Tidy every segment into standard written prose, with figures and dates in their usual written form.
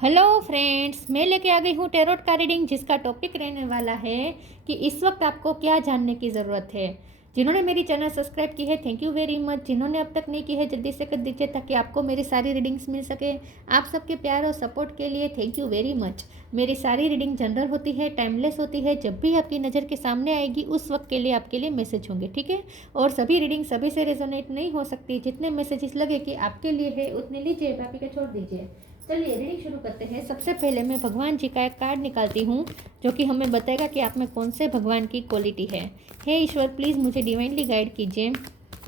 Hello friends, मैं लेके आ गई हूँ टेरोट का रीडिंग, जिसका टॉपिक रहने वाला है कि इस वक्त आपको क्या जानने की ज़रूरत है। जिन्होंने मेरी चैनल सब्सक्राइब की है, थैंक यू वेरी मच। जिन्होंने अब तक नहीं की है, जल्दी से कर दीजिए ताकि आपको मेरी सारी रीडिंग्स मिल सके। आप सबके प्यार और सपोर्ट के लिए थैंक यू वेरी मच। मेरी सारी रीडिंग जनरल होती है, टाइमलेस होती है। जब भी आपकी नज़र के सामने आएगी उस वक्त के लिए आपके लिए मैसेज होंगे, ठीक है। और सभी रीडिंग सभी से रेजोनेट नहीं हो सकती। जितने मैसेजेस लगे कि आपके लिए है उतने लीजिए, बाकी के छोड़ दीजिए। चलिए रीडिंग शुरू करते हैं। सबसे पहले मैं भगवान जी का एक कार्ड निकालती हूँ, जो कि हमें बताएगा कि आप में कौन से भगवान की क्वालिटी है। हे ईश्वर, प्लीज़ मुझे डिवाइनली गाइड कीजिए।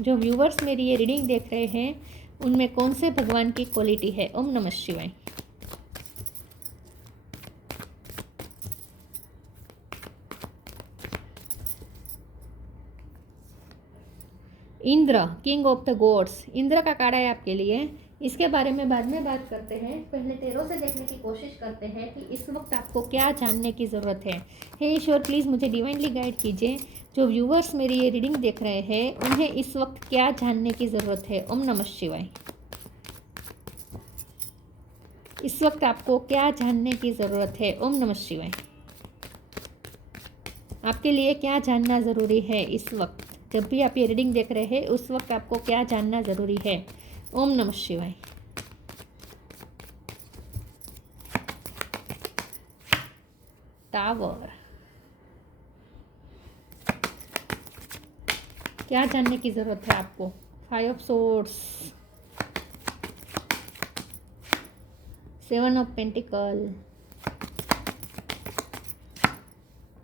जो व्यूवर्स मेरी ये रीडिंग देख रहे हैं उनमें कौन से भगवान की क्वालिटी है। ओम नमः शिवाय। Indra, king of the gods. Indra का कार्ड है आपके लिए। इसके बारे में बाद में बात करते हैं। पहले तेरों से देखने की कोशिश करते हैं कि इस वक्त आपको क्या जानने की ज़रूरत है। हे ईश्वर, प्लीज़ मुझे डिवाइनली गाइड कीजिए। जो व्यूवर्स मेरी ये रीडिंग देख रहे हैं उन्हें इस वक्त क्या जानने की ज़रूरत है। ओम नमः शिवाय। इस वक्त आपको क्या जानने की ज़रूरत है। ओम नमः शिवाय। आपके लिए क्या जानना ज़रूरी है इस वक्त। जब भी आप ये रीडिंग देख रहे हैं उस वक्त आपको क्या जानना ज़रूरी है। ओम नमः शिवाय। टावर, क्या जानने की ज़रूरत है आपको। 5 of swords, 7 of pentacle,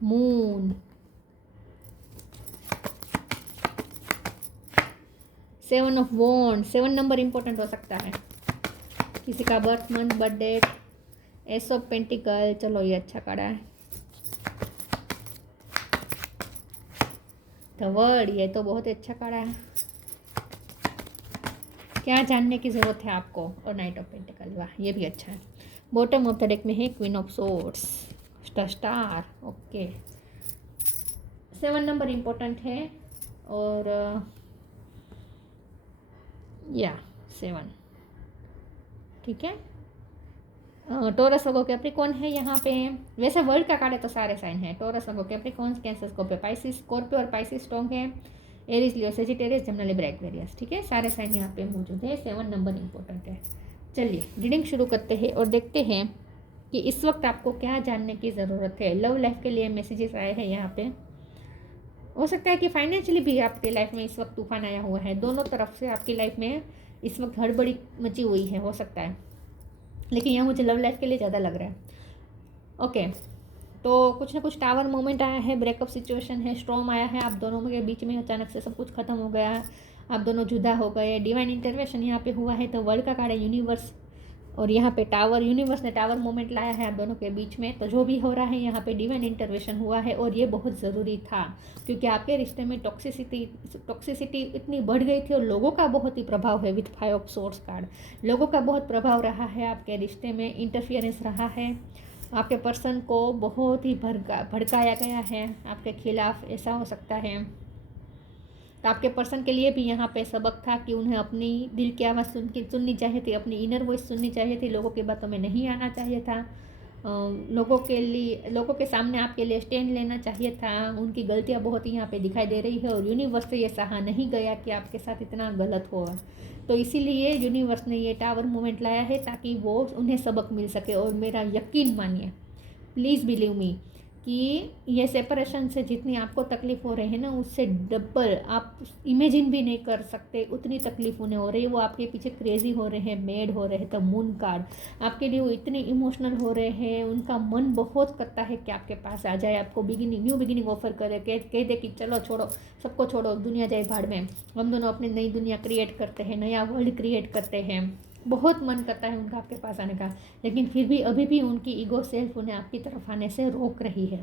moon, 7 of wand. 7 number important हो सकता है, किसी का birth month, birth date. Ace of pentacle, चलो ये अच्छा कार्ड है। द वर्ड, ये तो बहुत ही अच्छा कार्ड है। क्या जानने की ज़रूरत है आपको। और नाइट ऑफ पेंटिकल, वाह ये भी अच्छा है। बॉटम ऑफ द डेक में है queen of swords, star. Okay, 7 number important है। और या 7, ठीक है। टोरस वर्गो कैप्रिकॉर्न है यहाँ पे। वैसे वर्ल्ड का कार्ड है तो सारे साइन है। Taurus Virgo Capricorn, Cancer Scorpio Pisces, Scorpio और पाइसिस स्ट्रॉन्ग है। Aries, Leo, Sagittarius, Gemini, Libra, Aquarius, ठीक है। सारे साइन यहाँ पे मौजूद है। 7 नंबर इंपॉर्टेंट है। चलिए रीडिंग शुरू करते हैं और देखते हैं कि इस वक्त आपको क्या जानने की ज़रूरत है। लव लाइफ के लिए मैसेजेस आए हैं यहाँ पे। हो सकता है कि फाइनेंशियली भी आपकी लाइफ में इस वक्त तूफान आया हुआ है। दोनों तरफ से आपकी लाइफ में इस वक्त हड़बड़ी मची हुई है, हो सकता है। लेकिन यहाँ मुझे लव लाइफ के लिए ज़्यादा लग रहा है। ओके, तो कुछ ना कुछ टावर मोमेंट आया है, ब्रेकअप सिचुएशन है, स्टॉर्म आया है। आप दोनों के बीच में अचानक से सब कुछ खत्म हो गया, आप दोनों जुदा हो गए। डिवाइन इंटरवेंशन यहाँ पे हुआ है। तो वर्ल्ड का कार्ड है यूनिवर्स, और यहाँ पे टावर, यूनिवर्स ने टावर मोमेंट लाया है आप दोनों के बीच में। तो जो भी हो रहा है यहाँ पे डिवाइन इंटरवेंशन हुआ है, और ये बहुत ज़रूरी था क्योंकि आपके रिश्ते में टॉक्सिसिटी इतनी बढ़ गई थी और लोगों का बहुत ही प्रभाव है। विथ 5 ऑफ सोर्ड्स कार्ड, लोगों का बहुत प्रभाव रहा है आपके रिश्ते में, इंटरफियरेंस रहा है। आपके पर्सन को बहुत ही भड़काया गया है आपके खिलाफ, ऐसा हो सकता है। तो आपके पर्सन के लिए भी यहाँ पे सबक था कि उन्हें अपनी दिल की आवाज़ सुननी चाहिए थी, अपनी इनर वॉइस सुननी चाहिए थी। लोगों की बातों में नहीं आना चाहिए था। लोगों के सामने आपके लिए स्टैंड लेना चाहिए था। उनकी गलतियाँ बहुत ही यहाँ पे दिखाई दे रही है, और यूनिवर्स से ये सहा नहीं गया कि आपके साथ इतना गलत हो। तो इसीलिए यूनिवर्स ने ये टावर मूवमेंट लाया है ताकि वो उन्हें सबक मिल सके। और मेरा यकीन मानिए, प्लीज़ बिलीव मी, कि ये सेपरेशन से जितनी आपको तकलीफ़ हो रही है ना, उससे डबल आप इमेजिन भी नहीं कर सकते उतनी तकलीफ उन्हें हो रही है। वो आपके पीछे क्रेजी हो रहे हैं, मेड हो रहे हैं। तो मून कार्ड आपके लिए वो इतने इमोशनल हो रहे हैं, उनका मन बहुत करता है कि आपके पास आ जाए, आपको न्यू बिगिनिंग ऑफर करे, कह दे कि चलो छोड़ो, सबको छोड़ो, दुनिया जाए भाड़ में, हम दोनों अपनी नई दुनिया क्रिएट करते हैं, नया वर्ल्ड क्रिएट करते हैं। बहुत मन करता है उनका आपके पास आने का, लेकिन फिर भी अभी भी उनकी ईगो सेल्फ उन्हें आपकी तरफ आने से रोक रही है।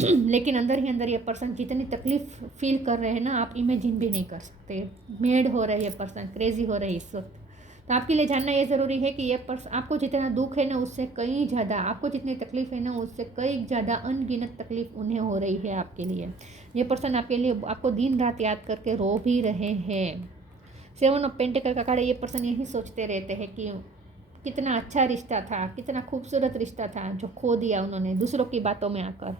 लेकिन अंदर ही अंदर ये पर्सन जितनी तकलीफ फील कर रहे हैं ना, आप इमेजिन भी नहीं कर सकते। मेड हो रहे हैं पर्सन, क्रेजी हो रहे हैं इस वक्त। तो आपके लिए जानना ये ज़रूरी है कि ये पर्सन, आपको जितना दुख है ना उससे कई ज़्यादा, आपको जितनी तकलीफ है ना उससे कई ज़्यादा अनगिनत तकलीफ उन्हें हो रही है आपके लिए। ये पर्सन आपके लिए, आपको दिन रात याद करके रो भी रहे हैं। 7 ऑफ पेंटिकल का कार्ड, ये पर्सन यही सोचते रहते हैं कि कितना अच्छा रिश्ता था, कितना खूबसूरत रिश्ता था जो खो दिया उन्होंने दूसरों की बातों में आकर।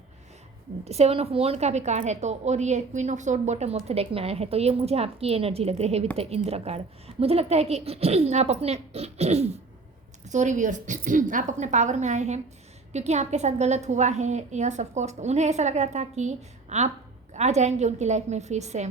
7 ऑफ वॉन्ड का भी कार्ड है, तो और ये queen of sword bottom of the deck में आया है, तो ये मुझे आपकी एनर्जी लग रही है विद द इंद्र कार्ड। मुझे लगता है कि आप अपने सॉरी व्यूअर्स आप अपने पावर में आए हैं, क्योंकि आपके साथ गलत हुआ है। यस ऑफ कोर्स, उन्हें ऐसा लग रहा था कि आप आ जाएंगे उनकी लाइफ में फिर से,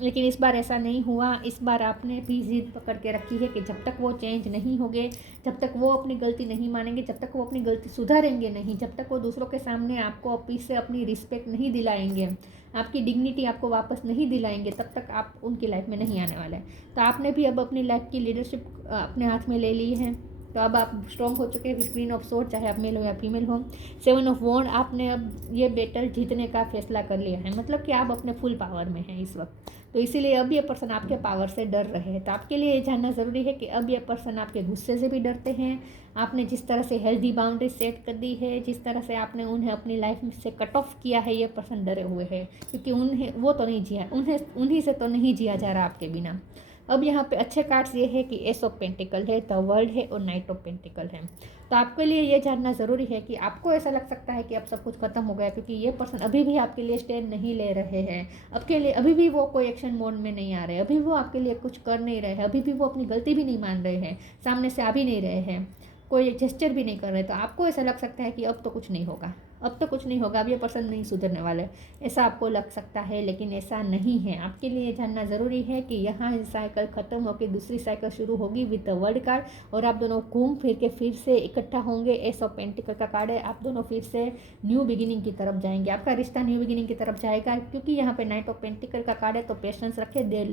लेकिन इस बार ऐसा नहीं हुआ। इस बार आपने भी जिद पकड़ के रखी है कि जब तक वो चेंज नहीं होंगे, जब तक वो अपनी गलती नहीं मानेंगे, जब तक वो अपनी गलती सुधारेंगे नहीं, जब तक वो दूसरों के सामने आपको फिर से अपनी रिस्पेक्ट नहीं दिलाएंगे, आपकी डिग्निटी आपको वापस नहीं दिलाएंगे, तब तक आप उनकी लाइफ में नहीं आने वाले। तो आपने भी अब अपनी लाइफ की लीडरशिप अपने हाथ में ले ली है, तो अब आप स्ट्रॉन्ग हो चुके हैं विद क्वीन ऑफ सोर्ड, चाहे आप मेल हो या फीमेल हो। 7 ऑफ वॉन्ड, आपने अब ये बैटल जीतने का फैसला कर लिया है, मतलब कि आप अपने फुल पावर में हैं इस वक्त। तो इसीलिए अब ये पर्सन आपके पावर से डर रहे हैं। तो आपके लिए ये जानना ज़रूरी है कि अब ये पर्सन आपके गुस्से से भी डरते हैं। आपने जिस तरह से हेल्दी बाउंड्री सेट कर दी है, जिस तरह से आपने उन्हें अपनी लाइफ से कट ऑफ किया है, ये पर्सन डरे हुए हैं, क्योंकि उन्हें वो तो नहीं जिया, उन्हीं से तो नहीं जिया जा रहा आपके बिना। अब यहाँ पे अच्छे कार्ड्स ये है कि एस ऑफ पेंटिकल है, द वर्ल्ड है और नाइट ऑफ पेंटिकल है। तो आपके लिए ये जानना ज़रूरी है कि आपको ऐसा लग सकता है कि अब सब कुछ खत्म हो गया, क्योंकि ये पर्सन अभी भी आपके लिए स्टैंड नहीं ले रहे हैं, आपके लिए अभी भी वो कोई एक्शन मोड में नहीं आ रहे, अभी वो आपके लिए कुछ कर नहीं रहे हैं, अभी भी वो अपनी गलती भी नहीं मान रहे हैं, सामने से आ भी नहीं रहे हैं, कोई जेस्चर भी नहीं कर रहे। तो आपको ऐसा लग सकता है कि अब तो कुछ नहीं होगा, अब तो कुछ नहीं होगा, अब ये पर्सन नहीं सुधरने वाले, ऐसा आपको लग सकता है, लेकिन ऐसा नहीं है। आपके लिए जानना ज़रूरी है कि यहाँ साइकिल ख़त्म होकर दूसरी साइकिल शुरू होगी विद द वर्ल्ड कार्ड, और आप दोनों घूम फिर के फिर से इकट्ठा होंगे। एस ऑफ पेंटिकल का कार्ड है, आप दोनों फिर से न्यू बिगिनिंग की तरफ जाएंगे, आपका रिश्ता न्यू बिगिनिंग की तरफ जाएगा, क्योंकि यहाँ पे नाइट ऑफ पेंटिकल का कार्ड है। तो पेशेंस रखे, देर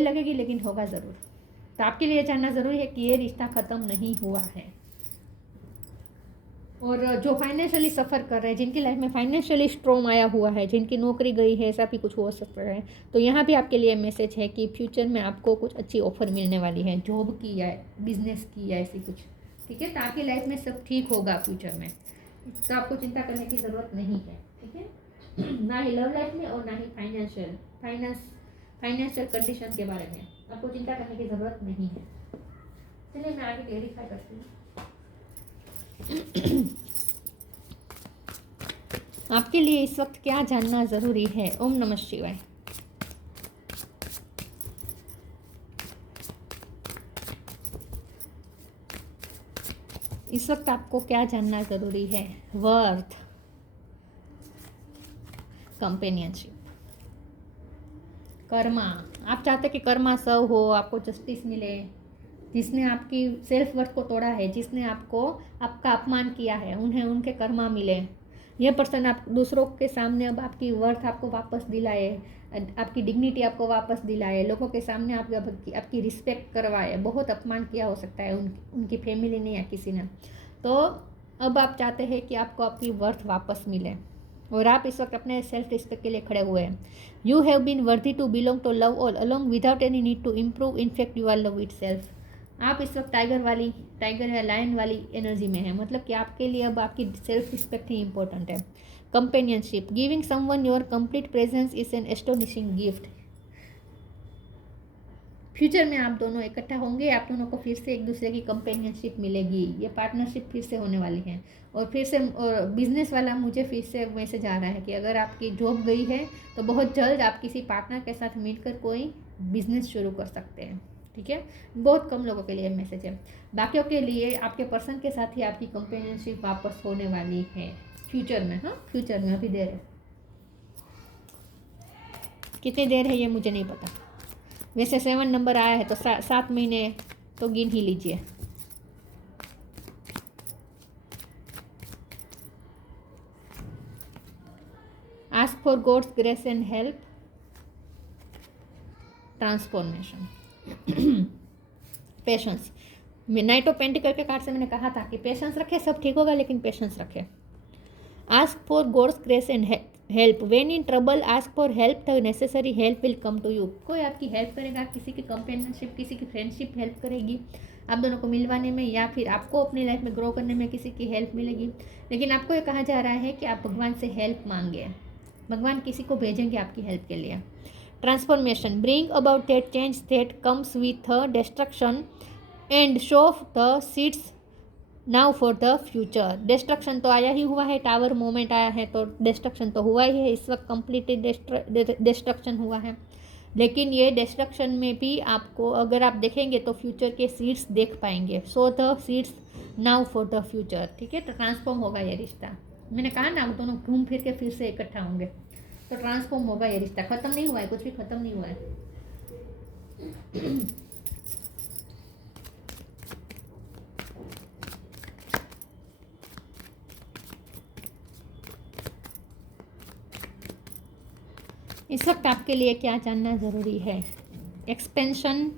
लगेगी लेकिन होगा ज़रूर। तो आपके लिए जानना ज़रूरी है कि ये रिश्ता ख़त्म नहीं हुआ है। और जो फाइनेंशियली सफ़र कर रहे हैं, जिनकी लाइफ में फाइनेंशियली स्ट्रॉन्ग आया हुआ है, जिनकी नौकरी गई है, ऐसा भी कुछ हो सकता है, तो यहाँ भी आपके लिए मैसेज है कि फ्यूचर में आपको कुछ अच्छी ऑफर मिलने वाली है, जॉब की या बिजनेस की या ऐसी कुछ। ठीक है, तो आपकी लाइफ में सब ठीक होगा फ्यूचर में, तो आपको चिंता करने की ज़रूरत नहीं है। ठीक है, ना ही लव लाइफ में और ना ही फाइनेंशियल कंडीशन के बारे में आपको चिंता करने की ज़रूरत नहीं है। चलिए मैं आगे क्लेरिफाई करती हूँ। आपके लिए इस वक्त क्या जानना ज़रूरी है। ओम नमः शिवाय। इस वक्त आपको क्या जानना ज़रूरी है। Worth, companionship, Karma. आप चाहते कि कर्मा सर्व हो, आपको जस्टिस मिले। जिसने आपकी सेल्फ वर्थ को तोड़ा है, जिसने आपका अपमान किया है, उन्हें उनके कर्मा मिले। यह पर्सन आप दूसरों के सामने अब आपकी वर्थ आपको वापस दिलाए, आपकी डिग्निटी आपको वापस दिलाए, लोगों के सामने आपकी रिस्पेक्ट करवाए। बहुत अपमान किया हो सकता है उनकी फैमिली ने या किसी ने, तो अब आप चाहते हैं कि आपको आपकी वर्थ वापस मिले, और आप इस वक्त अपने सेल्फ रिस्पेक्ट के लिए खड़े हुए हैं। You have been worthy to belong to love all along without any need to improve, in fact you are love itself. आप इस वक्त टाइगर या लायन वाली एनर्जी में है, मतलब कि आपके लिए अब आपकी सेल्फ रिस्पेक्ट ही इंपॉर्टेंट है। Companionship, giving someone your complete presence is an astonishing gift. Future में आप दोनों इकट्ठा होंगे, आप दोनों को फिर से एक दूसरे की कंपेनियनशिप मिलेगी, ये पार्टनरशिप फिर से होने वाली है। और फिर से और बिजनेस वाला मुझे फिर से मैसेज आ रहा है कि अगर आपकी जॉब गई है तो बहुत जल्द आप किसी पार्टनर के साथ मिलकर कोई बिजनेस शुरू कर सकते हैं। ठीक है, बहुत कम लोगों के लिए मैसेज है, बाकियों के लिए आपके पर्सन के साथ ही आपकी कंपेनियनशिप वापस होने वाली है फ्यूचर में। हाँ, फ्यूचर में, अभी देर है, कितनी देर है ये मुझे नहीं पता। वैसे 7 नंबर आया है तो 7 महीने तो गिन ही लीजिए। Ask for God's grace and help, transformation, patience. Knight of pentacle के कार्ड से मैंने कहा था कि पेशेंस रखे, सब ठीक होगा, लेकिन पेशेंस रखे। Ask for God's grace and help, when in trouble ask for help, the necessary help will come to you. कोई आपकी हेल्प करेगा, किसी की कंपेनियनशिप, किसी की फ्रेंडशिप हेल्प करेगी आप दोनों को मिलवाने में, या फिर आपको अपनी लाइफ में ग्रो करने में किसी की हेल्प मिलेगी। लेकिन आपको ये कहा जा रहा है कि आप भगवान से हेल्प मांगे, भगवान किसी को भेजेंगे आपकी हेल्प के लिए। Transformation, bring about that change that comes with destruction and show the seeds now for the future. Destruction तो आया ही हुआ है, टावर मोमेंट आया है तो डिस्ट्रक्शन तो हुआ ही है, इस वक्त कम्प्लीटली डिस्ट्रक्शन हुआ है। लेकिन ये डिस्ट्रक्शन में भी आपको अगर आप देखेंगे तो फ्यूचर के सीड्स देख पाएंगे। So the seeds now for the future, ठीक है। तो ट्रांसफॉर्म होगा ये रिश्ता। मैंने कहा ना वो दोनों घूम फिर के फिर से इकट्ठा होंगे, तो ट्रांसफॉर्म होगा ये रिश्ता। ख़त्म नहीं हुआ है, कुछ भी ख़त्म नहीं हुआ है। इस वक्त आपके लिए क्या जानना ज़रूरी है? Expansion,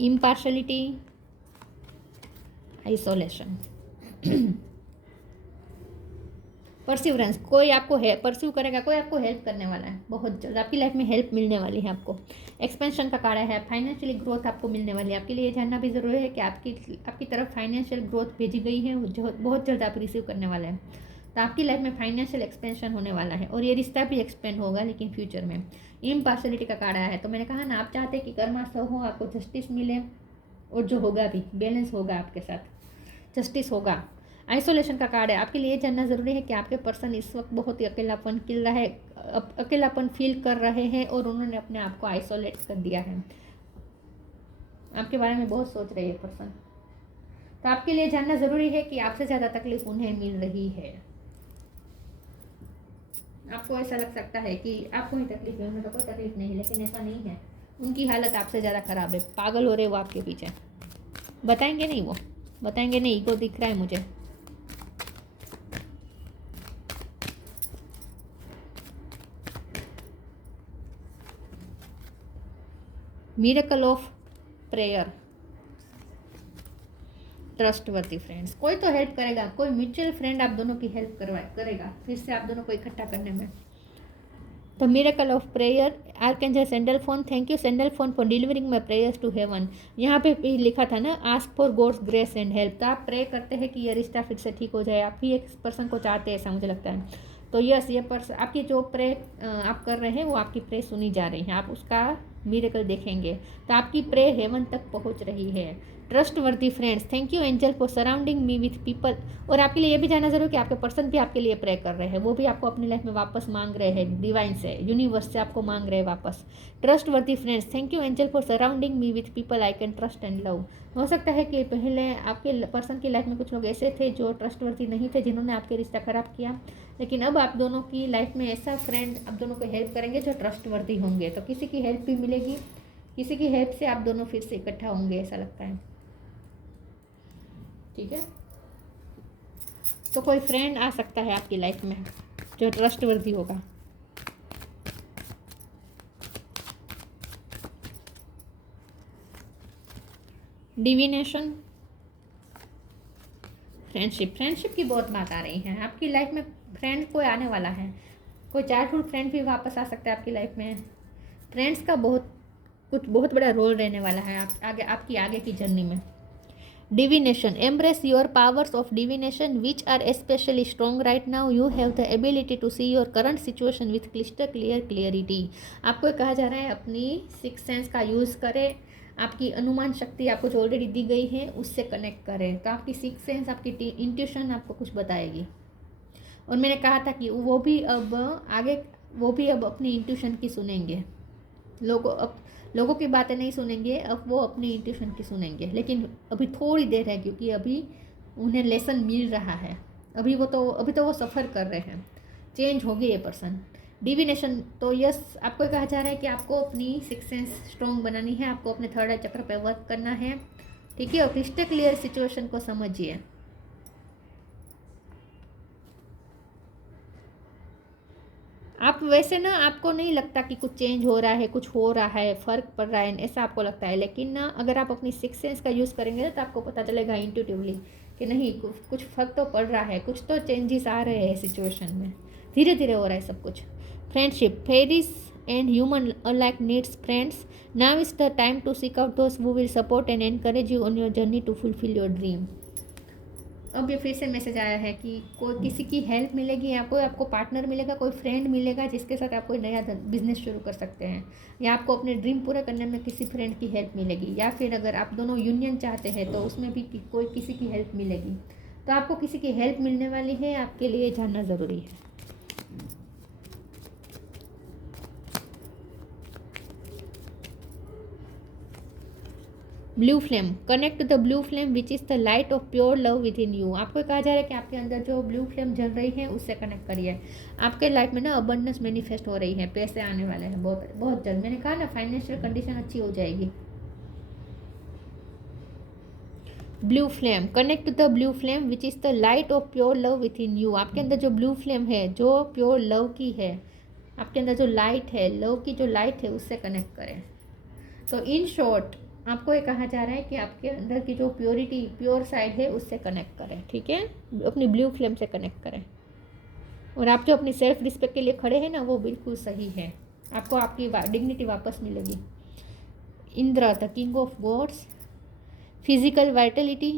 impartiality, isolation, perseverance. कोई आपको परस्यू करेगा, कोई आपको हेल्प करने वाला है, बहुत जल्द आपकी लाइफ में हेल्प मिलने वाली है आपको। एक्सपेंशन का कार्ड है, फाइनेंशियली ग्रोथ आपको मिलने वाली है। आपके लिए जानना भी ज़रूरी है कि आपकी तरफ फाइनेंशियल ग्रोथ भेजी गई है, जो बहुत जल्द आप रिसीव करने वाले हैं। तो आपकी लाइफ में फाइनेंशियल एक्सपेंशन होने वाला है और ये रिश्ता भी एक्सपेंड होगा, लेकिन फ्यूचर में। इम्पार्शलिटी का कार्ड आया है, तो मैंने कहा ना, आप चाहते हैं कि कर्माशय हो, आपको जस्टिस मिले, और जो होगा भी बैलेंस होगा, आपके साथ जस्टिस होगा। आइसोलेशन का कार्ड है, आपके लिए जानना ज़रूरी है कि आपके पर्सन इस वक्त बहुत ही अकेलापन अकेलापन फील कर रहे हैं और उन्होंने अपने आप को आइसोलेट कर दिया है। आपके बारे में बहुत सोच रहे हैं पर्सन। तो आपके लिए जानना ज़रूरी है कि आपसे ज़्यादा तकलीफ उन्हें मिल रही है। आपको ऐसा लग सकता है कि आपको ही तकलीफ है, उन्हें तो कोई तकलीफ नहीं, लेकिन ऐसा नहीं है। उनकी हालत आपसे ज़्यादा ख़राब है, पागल हो रहे वो आपके पीछे। बताएंगे नहीं, वो बताएंगे नहीं, ईगो दिख रहा है मुझे। Miracle of prayer, trustworthy friends. कोई तो हेल्प करेगा, कोई म्यूचुअल फ्रेंड आप दोनों की हेल्प करेगा फिर से आप दोनों को इकट्ठा करने में। The miracle of prayer, archangel Sandalphon. Thank you Sandalphon for delivering my prayers to heaven. यहाँ पे भी लिखा था ना, ask for God's grace and help. तो आप प्रे करते हैं कि ये रिश्ता फिर से ठीक हो जाए, आप ही एक पर्सन को चाहते हैं, ऐसा मुझे लगता है। तो यस, ये पर्सन आपकी जो प्रे आप कर रहे हैं वो आपकी प्रे सुनी जा रही है, आप उसका मिरेकल देखेंगे। तो आपकी प्रे हेवन तक पहुँच रही है। Trustworthy friends, thank you angel for surrounding me with people. और आपके लिए ये भी जानना जरूर कि आपके पर्सन भी आपके लिए प्रे कर रहे हैं, वो भी आपको अपनी लाइफ में वापस मांग रहे हैं, डिवाइन से, यूनिवर्स से आपको मांग रहे हैं वापस। Trustworthy friends, thank you angel for surrounding me with people I can trust and love. हो सकता है कि पहले आपके पर्सन की लाइफ में कुछ लोग ऐसे थे जो ट्रस्टवर्दी नहीं थे, जिन्होंने आपके रिश्ता खराब किया, लेकिन अब आप दोनों की लाइफ में ऐसा फ्रेंड आप दोनों को हेल्प करेंगे जो ट्रस्टवर्दी होंगे। तो किसी की हेल्प भी मिलेगी, किसी की हेल्प से आप दोनों फिर से इकट्ठा होंगे, ऐसा लगता है। ठीक है, तो कोई फ्रेंड आ सकता है आपकी लाइफ में जो ट्रस्टवर्दी होगा। डिविनेशन, फ्रेंडशिप की बहुत बात आ रही है। आपकी लाइफ में फ्रेंड कोई आने वाला है, कोई चाइल्डहुड फ्रेंड भी वापस आ सकता है आपकी लाइफ में। फ्रेंड्स का बहुत बड़ा रोल रहने वाला है आपकी आगे की जर्नी में। Divination, embrace your powers of divination which are especially strong right now. You have the ability to see your current situation with clister clarity. आपको कहा जा रहा है अपनी सिक्स सेंस का यूज़ करें, आपकी अनुमान शक्ति आपको जो ऑलरेडी दी गई है उससे कनेक्ट करें। तो आपकी सिक्स सेंस, आपकी इंट्यूशन आपको कुछ बताएगी। और मैंने कहा था कि वो भी अब अपनी इंट्यूशन की सुनेंगे। लोगों की बातें नहीं सुनेंगे, अब वो अपनी इंट्यूशन की सुनेंगे। लेकिन अभी थोड़ी देर है, क्योंकि अभी उन्हें लेसन मिल रहा है। अभी तो वो सफ़र कर रहे हैं, चेंज होगी ये पर्सन। डिविनेशन, तो यस, आपको कहा जा रहा है कि आपको अपनी सिक्स सेंस स्ट्रॉन्ग बनानी है, आपको अपने थर्ड आई चक्र पे वर्क करना है, ठीक है। और क्रिस्टल क्लियर सिचुएशन को समझिए। आप वैसे ना, आपको नहीं लगता कि कुछ चेंज हो रहा है, कुछ हो रहा है, फ़र्क पड़ रहा है, ऐसा आपको लगता है। लेकिन ना, अगर आप अपनी सिक्स सेंस का यूज़ करेंगे तो आपको पता चलेगा इंट्यूटिवली कि नहीं, कुछ फ़र्क तो पड़ रहा है, कुछ तो चेंजेस आ रहे हैं सिचुएशन में, धीरे धीरे हो रहा है सब कुछ। Friendship, fairies and human alike needs friends. Now is the time to seek out those who will support and encourage you on your journey to fulfil your dream. अब ये फिर से मैसेज आया है कि कोई किसी की हेल्प मिलेगी, या कोई आपको पार्टनर मिलेगा, कोई फ्रेंड मिलेगा जिसके साथ आप कोई नया बिजनेस शुरू कर सकते हैं, या आपको अपने ड्रीम पूरा करने में किसी फ्रेंड की हेल्प मिलेगी, या फिर अगर आप दोनों यूनियन चाहते हैं तो उसमें भी कोई किसी की हेल्प मिलेगी। तो आपको किसी की हेल्प मिलने वाली है, आपके लिए जानना ज़रूरी है। Blue flame, connect to the blue flame which is the light of pure love within you. आपको कहा जा रहा है कि आपके अंदर जो ब्लू फ्लेम जल रही है उससे कनेक्ट करिए। आपके लाइफ में ना अबंडेंस मैनिफेस्ट हो रही है, पैसे आने वाले हैं बहुत बहुत जल्द। मैंने कहा ना, फाइनेंशियल कंडीशन अच्छी हो जाएगी। Blue flame, connect to the blue flame which is the light of pure love within you. आपके अंदर जो ब्लू फ्लेम है, जो प्योर लव की है, आपके अंदर जो लाइट है, लव की जो लाइट है, उससे कनेक्ट करें। तो इन शॉर्ट आपको ये कहा जा रहा है कि आपके अंदर की जो प्योरिटी, प्योर साइड है, उससे कनेक्ट करें, ठीक है, अपनी ब्लू फ्लेम से कनेक्ट करें। और आप जो अपनी सेल्फ रिस्पेक्ट के लिए खड़े हैं ना, वो बिल्कुल सही है। आपको आपकी डिग्निटी वापस मिलेगी। Indra, the king of gods, physical vitality.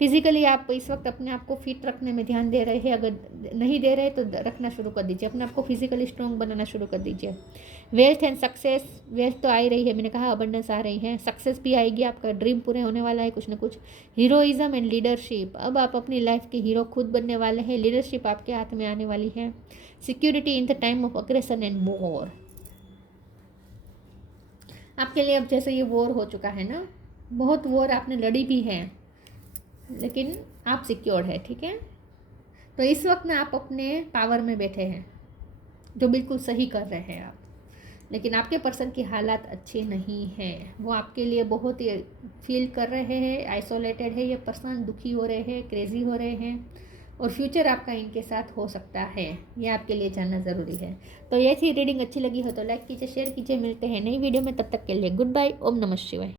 Physically आप इस वक्त अपने आप को फिट रखने में ध्यान दे रहे हैं, अगर नहीं दे रहे तो रखना शुरू कर दीजिए, अपने आप को फिजिकली स्ट्रॉन्ग बनाना शुरू कर दीजिए। वेल्थ एंड सक्सेस, वेल्थ तो आ ही रही है, मैंने कहा अबंडेंस आ रही है, सक्सेस भी आएगी, आपका ड्रीम पूरे होने वाला है कुछ ना कुछ। हीरोइज्म एंड लीडरशिप, अब आप अपनी लाइफ के हीरो खुद बनने वाले हैं, लीडरशिप आपके हाथ में आने वाली है। Security in the time of aggression and war, आपके लिए अब जैसे ये वॉर हो चुका है ना, बहुत वॉर आपने लड़ी भी है, लेकिन आप सिक्योर्ड है, ठीक है। तो इस वक्त ना आप अपने पावर में बैठे हैं, जो बिल्कुल सही कर रहे हैं आप। लेकिन आपके पर्सन की हालात अच्छे नहीं हैं, वो आपके लिए बहुत ही फील कर रहे हैं, आइसोलेटेड है ये पर्सन, दुखी हो रहे हैं, क्रेजी हो रहे हैं, और फ्यूचर आपका इनके साथ हो सकता है, ये आपके लिए जानना ज़रूरी है। तो ये थी रीडिंग, अच्छी लगी हो तो लाइक कीजिए, शेयर कीजिए। मिलते हैं नई वीडियो में, तब तक के लिए गुड बाय, ओम नमः शिवाय।